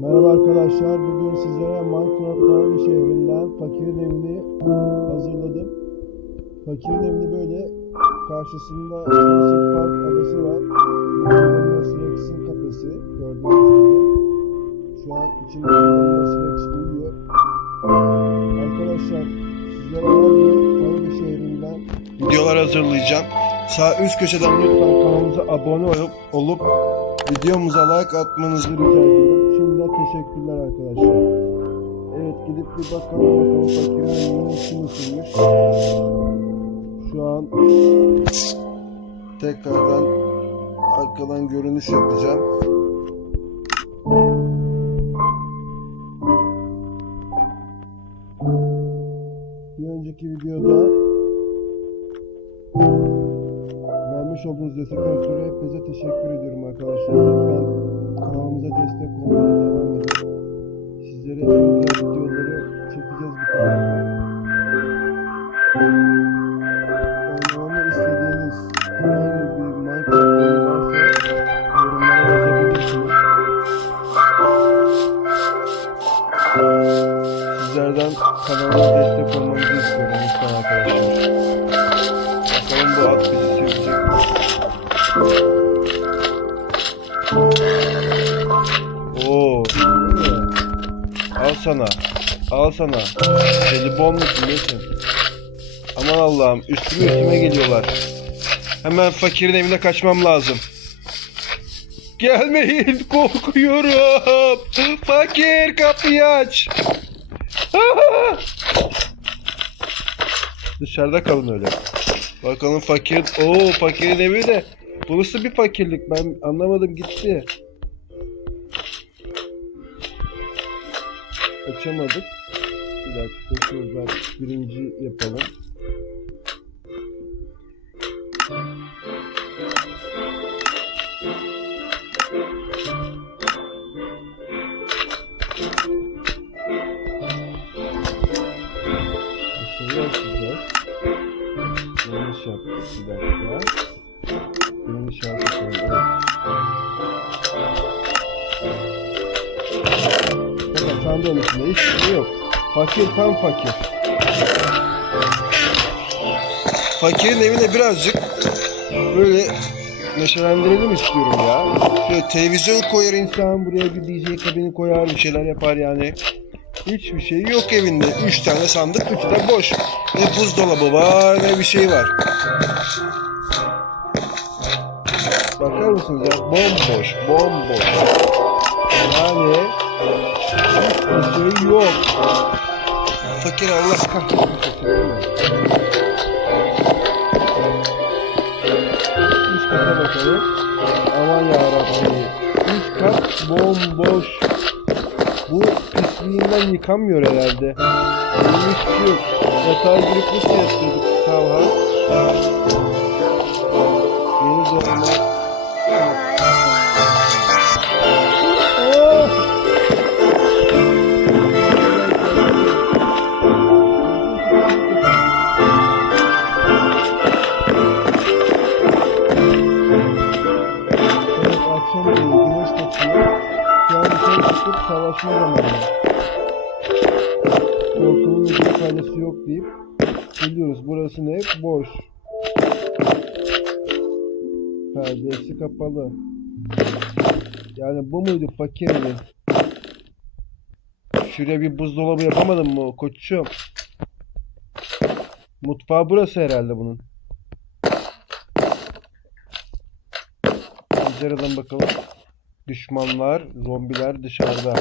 Merhaba arkadaşlar. Bugün sizlere Minecraft Paradise şehrinden fakirin evini hazırladım. Fakirin evini böyle karşısında Jurassic Park adası var. Tyrannosaurus Rex'in kafesi gördüğünüz gibi. Şu an içinde Tyrannosaurus Rex uyuyor. Arkadaşlar sizlere Paradise şehrinden videolar hazırlayacağım. Sağ üst köşeden lütfen kanalımıza abone olup, olup videomuza like atmanızı rica ediyorum. Şimdiden teşekkürler arkadaşlar. Evet gidip bir bakalım bakalım fakirin içi nasılmış. Şu an tekrardan arkadan görünüş yapacağım. Bir önceki videoda vermiş olduğunuz destekten ötürü hepinize teşekkür ediyorum arkadaşlar. Lütfen kanalımıza destek olmaya devam edin. Sizlere en güzel videoları çekeceğiz bu kanalda. Oynamamı istediğiniz herhangi bir Minecraft oyunu varsa yorumlara yazabilirsiniz. Sizlerden kanalıma destek sana. Al sana. Jelibon musun nesin? Aman Allah'ım üstüme üstüme geliyorlar. Hemen fakirin evine kaçmam lazım. Gelmeyin korkuyorum. Fakir kapıyı aç. Dışarıda kalın öyle. Bakalım fakir... Oo fakirin evi de. Bu nasıl bir fakirlik ben anlamadım gitti. Açamadık. Bir dakika şuradan birinci yapalım. Yanlış yaptık bir dakika. Birinci şarkı söyle. Sandığın içinde hiçbir şey yok. Fakir tam fakir. Fakirin evine birazcık böyle neşelendirelim istiyorum ya. Şöyle televizyon koyar insan buraya bir DJ kabini koyar bir şeyler yapar yani. Hiçbir şey yok evinde. Üç tane sandık, üçü de boş. Ne buzdolabı var ne bir şey var. Bakar mısınız ya? Bomboş, bomboş. Yok. Fakir Allah kahretsin. Üst kata bakalım. Aman yarabbim. Üst kat bomboş. Bu pisliğinden yıkanmıyor herhalde. Hiçbir şey yok. Yatağa girip nasıl yatıyorduk Talha? Akşam oluyor, güneş batıyor. An dışarı çıkıp savaşma zamanı. Korkunun bir faydası yok deyip geliyoruz. Burası ne? Boş. Perdesi kapalı. Yani bu muydu fakir evi? Şuraya bir buzdolabı yapamadın mı koçum? Mutfağı burası herhalde bunun. Pencereden bakalım. Düşmanlar, zombiler dışarıda.